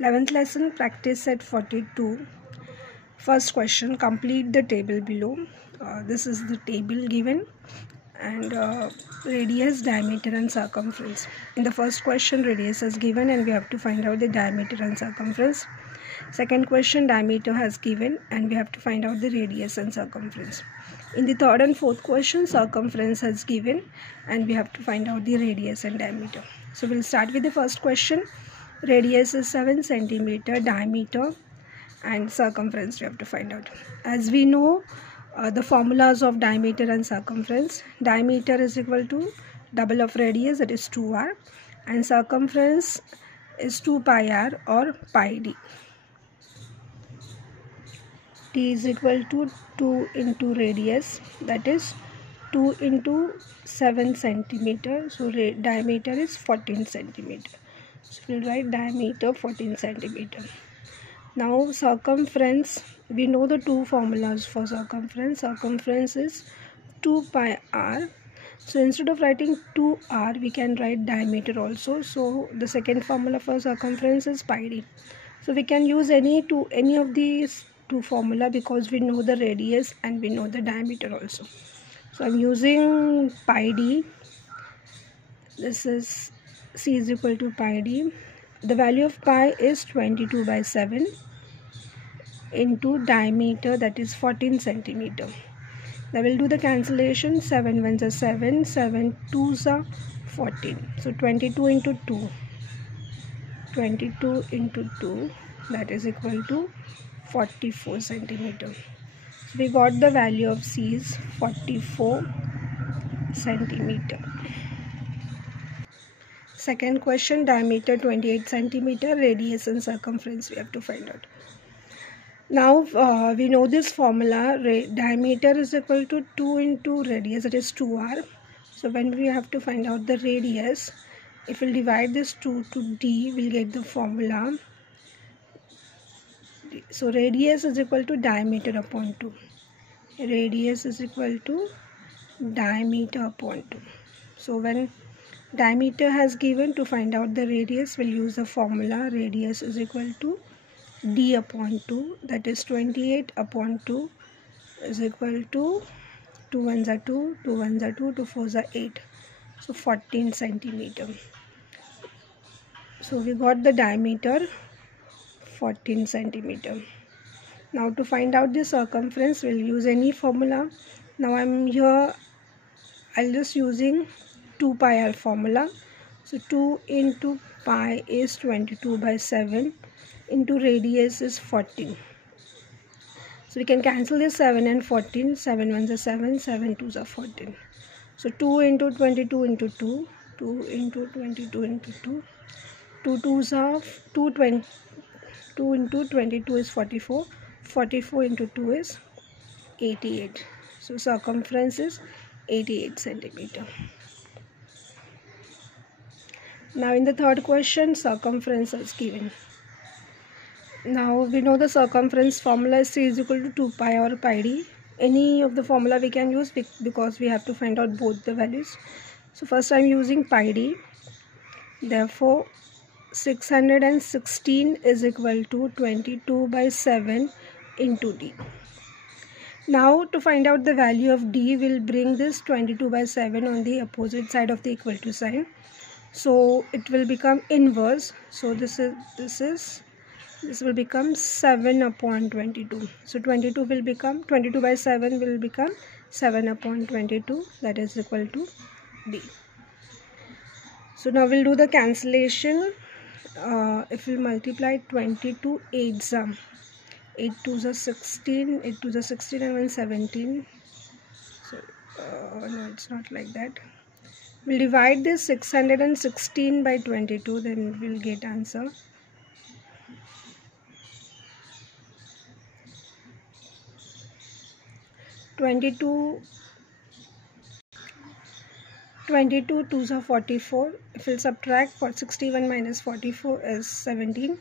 11th lesson, practice set 42. First question, complete the table below. This is the table given, and radius, diameter and circumference. In the first question, radius is given and we have to find out the diameter and circumference. Second question, diameter has given and we have to find out the radius and circumference. In the third and fourth question, circumference has given and we have to find out the radius and diameter. So we'll start with the first question. Radius is 7 centimeter, diameter and circumference we have to find out. As we know the formulas of diameter and circumference, diameter is equal to double of radius, that is 2r, and circumference is 2 pi r or pi d. D is equal to 2 into radius, that is 2 into 7 centimeter, so diameter is 14 centimeter. So we'll write diameter 14 centimeter. Now circumference, we know the two formulas for circumference. Circumference is 2 pi r. So instead of writing 2r, we can write diameter also. So the second formula for circumference is pi d. So we can use any of these two formula because we know the radius and we know the diameter also. So I'm using pi d. This is c is equal to pi d. The value of pi is 22 by 7 into diameter, that is 14 centimeter. Now we'll do the cancellation. 7 ones are 7, 7 twos are 14. So 22 into 2. 22 into 2, that is equal to 44 centimeter. So we got the value of C is 44 centimeter. Second question, diameter 28 centimeter, radius and circumference we have to find out. Now we know this formula, diameter is equal to 2 into radius, that is 2r. So when we have to find out the radius, if we divide this 2 to d, we'll get the formula. So radius is equal to diameter upon 2. Radius is equal to diameter upon 2. So when diameter has given, to find out the radius, we'll use the formula. Radius is equal to d upon 2, that is 28 upon 2 is equal to 2 ones are 2, 2 ones are 2, 2 fours are 8. So 14 centimeter. So we got the diameter 14 centimeter. Now to find out the circumference, we'll use any formula. Now I'll just using 2 pi r formula. So 2 into pi is 22 by 7 into radius is 14. So we can cancel this 7 and 14. 7 ones are 7, 7 twos are 14. So 2 into 22 into 2, 2 into 22 into 2, 2 twos are 2 into 22 is 44, 44 into 2 is 88. So circumference is 88 centimeter. Now in the third question, circumference is given. Now we know the circumference formula is C is equal to 2 pi or pi d. Any of the formula we can use because we have to find out both the values. So first I am using pi d. Therefore 616 is equal to 22 by 7 into d. Now to find out the value of d, we'll bring this 22 by 7 on the opposite side of the equal to sign. So it will become inverse. So this will become 7 upon 22. So 22 by 7 will become 7 upon 22, that is equal to d. So now we'll do the cancellation. If we multiply 22 8s are 8 2s are 16, 8 2s are 16 and 1 17. So no, it's not like that. We'll divide this 616 by 22, then we'll get answer. Twenty-two twos are 44. If we'll subtract, 61 minus 44 is 17.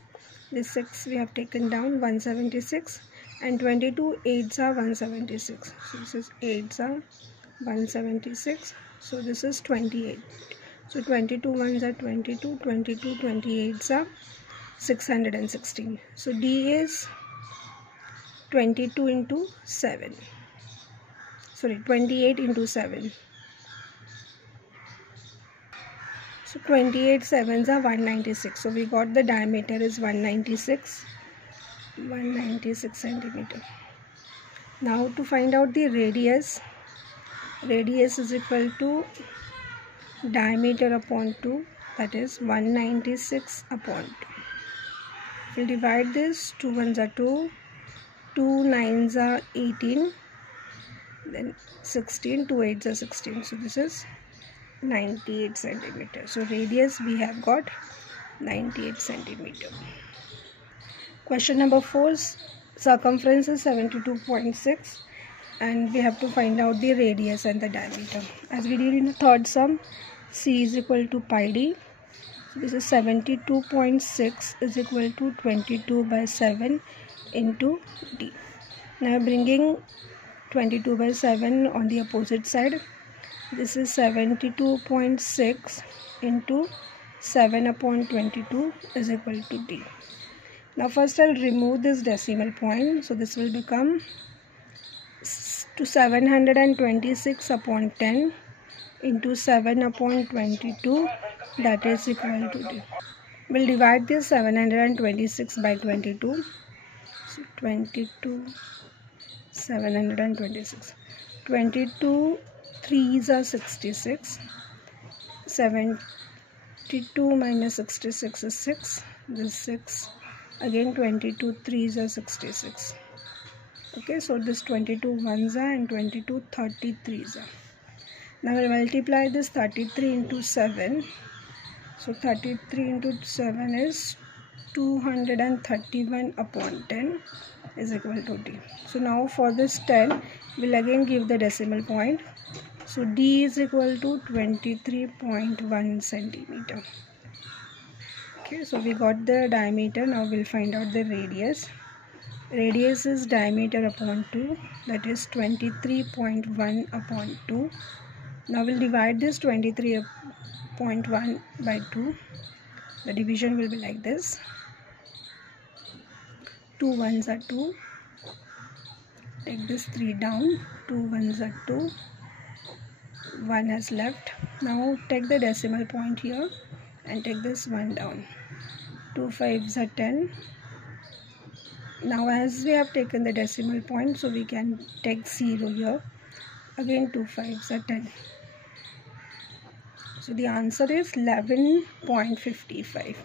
This 6 we have taken down, 176, and 22 8s are 176. So this is 8s are 176. So this is 28. So 22 ones are 22, 22 28s are 616. So D is 22 into 7. Sorry, 28 into 7. So 28 sevens are 196. So we got the diameter is 196 centimeter. Now to find out the radius is equal to diameter upon 2, that is 196 upon 2. We'll divide this. 2 ones are 2, 2 nines are 18, then 16, 2 eights are 16. So this is 98 centimeter. So radius we have got 98 centimeter. Question number 4, circumference is 72.6 and we have to find out the radius and the diameter. As we did in the third sum, C is equal to pi d. So this is 72.6 is equal to 22 by 7 into d. Now bringing 22 by 7 on the opposite side. This is 72.6 into 7 upon 22 is equal to d. Now first I'll remove this decimal point. So this will become to 726 upon 10 into 7 upon 22, that is equal to d. We'll divide this 726 by 22. So 22, 726. 22 3s are 66. 72 minus 66 is 6. This is 6. Again 22 3s are 66. Okay, so this 22 1s are and 22 33s are. Now we'll multiply this 33 into 7. So 33 into 7 is 231 upon 10 is equal to d. So now for this 10, we'll again give the decimal point. So d is equal to 23.1 centimeter. Okay, so we got the diameter. Now we'll find out the radius. Radius is diameter upon 2, that is 23.1 upon 2. Now we'll divide this 23.1 by 2. The division will be like this. 2 1s are 2. Take this 3 down. 2 1s are 2. 1 has left. Now take the decimal point here and take this 1 down. 2 5s are 10. Now as we have taken the decimal point, so we can take 0 here. Again 2 5s are 10. So the answer is 11.55.